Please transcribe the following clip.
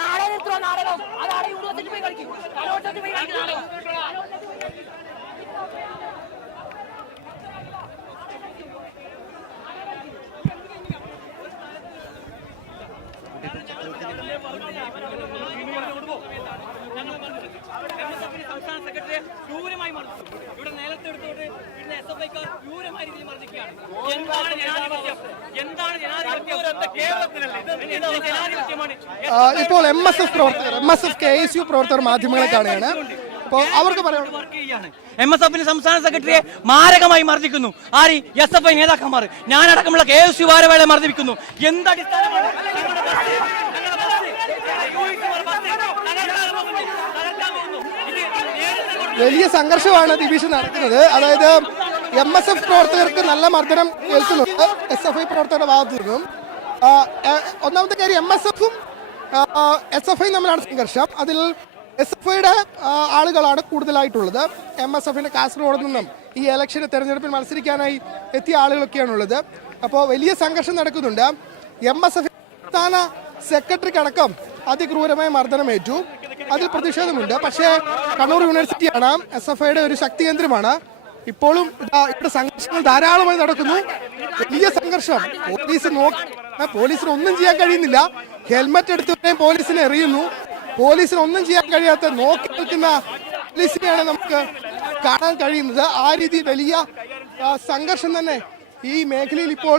നാളെ നിർത്തുക നാടകം. അതാണ് യൂണിവേഴ്സിറ്റി പോയി കളിക്കും. കലോത്സവത്തിൽ പോയി കളിക്കും നാടകം. സംസ്ഥാന സെക്രട്ടറി ക്രൂരമായി മർദ്ദിച്ചു. ഇവിടെ നേരത്തെ എടുത്തോട്ട് പിന്നെ SFIക്കാർ ക്രൂരമായ രീതിയിൽ മർദ്ദിക്കുകയാണ്. എന്താണ് ജനാധിപത്യം? എന്താണ് ജനാധിപത്യം? ഇപ്പോൾ MSF പ്രവർത്തകർ, MSF KSU പ്രവർത്തകർ മാധ്യമങ്ങളെ കാണുകയാണ്. അപ്പോൾ അവർക്ക് പറയാം, MSFന്റെ സംസ്ഥാന സെക്രട്ടറിയെ മാരകമായി മർദ്ദിക്കുന്നു. ആര്? SFI നേതാക്കന്മാർ. ഞാനടക്കമുള്ള KSU ഭാരവാഹികളെ മർദ്ദിപ്പിക്കുന്നു. എന്തടിസ്ഥാനമാണ്? വലിയ സംഘർഷമാണ് ദിബീഷ് നടക്കുന്നത്. അതായത് MSF പ്രവർത്തകർക്ക് നല്ല മർദ്ദനം കേൾക്കുന്നുണ്ട് SFI പ്രവർത്തകരുടെ ഭാഗത്തു നിന്നും. ഒന്നാമത്തെ കാര്യം, MSFും SFI തമ്മിലാണ് സംഘർഷം. അതിൽ SFIയുടെ ആളുകളാണ് കൂടുതലായിട്ടുള്ളത്. MSFന്റെ കാസർഗോഡ് നിന്നും ഈ ഇലക്ഷന് തെരഞ്ഞെടുപ്പിൽ മത്സരിക്കാനായി എത്തിയ ആളുകളൊക്കെയാണുള്ളത്. അപ്പോൾ വലിയ സംഘർഷം നടക്കുന്നുണ്ട്. MSF സംസ്ഥാന സെക്രട്ടറിക്കടക്കം അതിക്രൂരമായ മർദ്ദനമേറ്റു. അതിൽ പ്രതിഷേധമുണ്ട്. പക്ഷേ കണ്ണൂർ യൂണിവേഴ്സിറ്റിയാണ് SFIയുടെ ഒരു ശക്തി കേന്ദ്രമാണ്. ഇപ്പോഴും ഇവിടെ സംഘർഷങ്ങൾ ധാരാളമായി നടക്കുന്നു. വലിയ സംഘർഷം. പോലീസിന് ഒന്നും ചെയ്യാൻ കഴിയുന്നില്ല. ഹെൽമറ്റ് എടുത്തവരെയും പോലീസിനെ എറിയുന്നു. പോലീസിന് ഒന്നും ചെയ്യാൻ കഴിയാത്ത നോക്കി നിൽക്കുന്ന പോലീസിനെയാണ് നമുക്ക് കാണാൻ കഴിയുന്നത്. ആ രീതിയിൽ വലിയ സംഘർഷം തന്നെ ഈ മേഖലയിൽ ഇപ്പോൾ